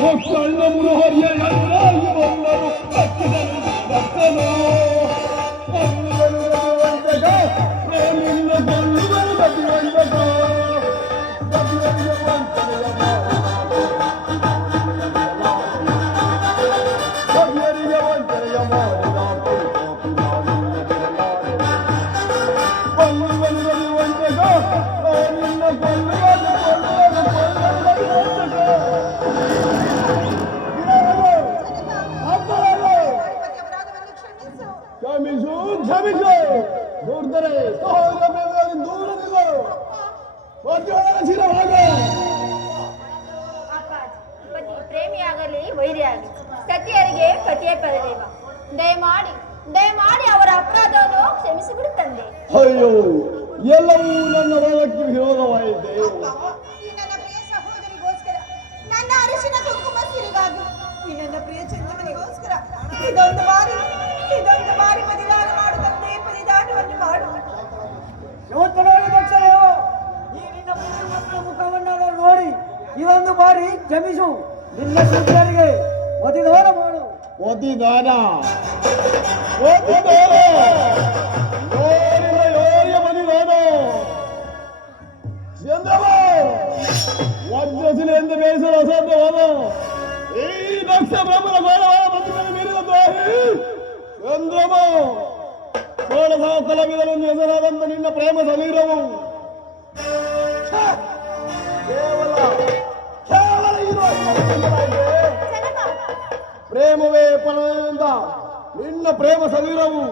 ಕಳ್ಳ ಮುರಹರಿಯ ಎದುರಾಗಿ ಬಂದರು ಭಕ್ತನು ಪ್ರೇಮಿಯಿಂದ ಗೆಲ್ಲುವರು ಗತಿವಂತಕ ಗತಿಯರಿಗೆ ವಂಚನೆಯ ಮಾಡಿದ ಕ್ಷಮಿಸು ಕ್ಷಮಿಸು ದೂರದರೆ ದೂರದಿಲ್ಲ ಪ್ರೇಮಿಯಾಗಲಿ ವೈರಿಯಾಗಲಿ ಸತಿಯರಿಗೆ ಪತಿಯೇ ಪರದೇವ. ದಯಮಾಡಿ ದಯಮಾಡಿ ಅವರ ಅಪರಾಧವನ್ನು ಕ್ಷಮಿಸಿಬಿಡು ತಂದೆ. ಅಯ್ಯೋ, ಎಲ್ಲವೂ ನನ್ನ ಮನಕ್ಕೆ ವಿರೋಧವಾಯಿತೆ. ನನ್ನ ಪ್ರಿಯ ಸಹೋದರಿಗೋಸ್ಕರ, ನನ್ನ ಅರಿಶಿನ ಕುಂಕುಮ ಸಿರಿಗಾಗಿ, ಈ ನನ್ನ ಪ್ರಿಯ ಚಂದ್ರನಿಗೋಸ್ಕರ ಇದೊಂದು ಬಾರಿ ಬದಿದಾನ ಮಾಡು ತಂದೆ, ಬದಿದಾನವನ್ನು ಮಾಡು. ಈ ನಿನ್ನ ಮಕ್ಕಳ ಮುಖವನ್ನು ನೋಡಿ ಇದೊಂದು ಬಾರಿ ಕ್ಷಮಿಸು. ನಿನ್ನ ಸೂರ್ಯರಿಗೆ ಒದಿದಾನ ಮಾಡು. ಒದಿದಾನ ವಜ್ರಶಿಲೆ ಎಂದು ಬೇಯಿಸಲು ಅಸಾಧ್ಯವಾದ ಈ ದಕ್ಷ ಬ್ರಹ್ಮನ ಗೋಳವಾದ ಬಂಧುಗಳನ್ನು ಮೀರಿದ ದ್ರೋಹಿ ಚಂದ್ರಮ ಸೋಳ ಕಲಾವಿದರನ್ನು ಹೆಸರಾದಂತ ನಿನ್ನ ಪ್ರೇಮ ಸಮೀರವು ಕೇವಲ ಪ್ರೇಮವೇ ಪರದಿಂದ ನಿನ್ನ ಪ್ರೇಮ ಸಮೀರವು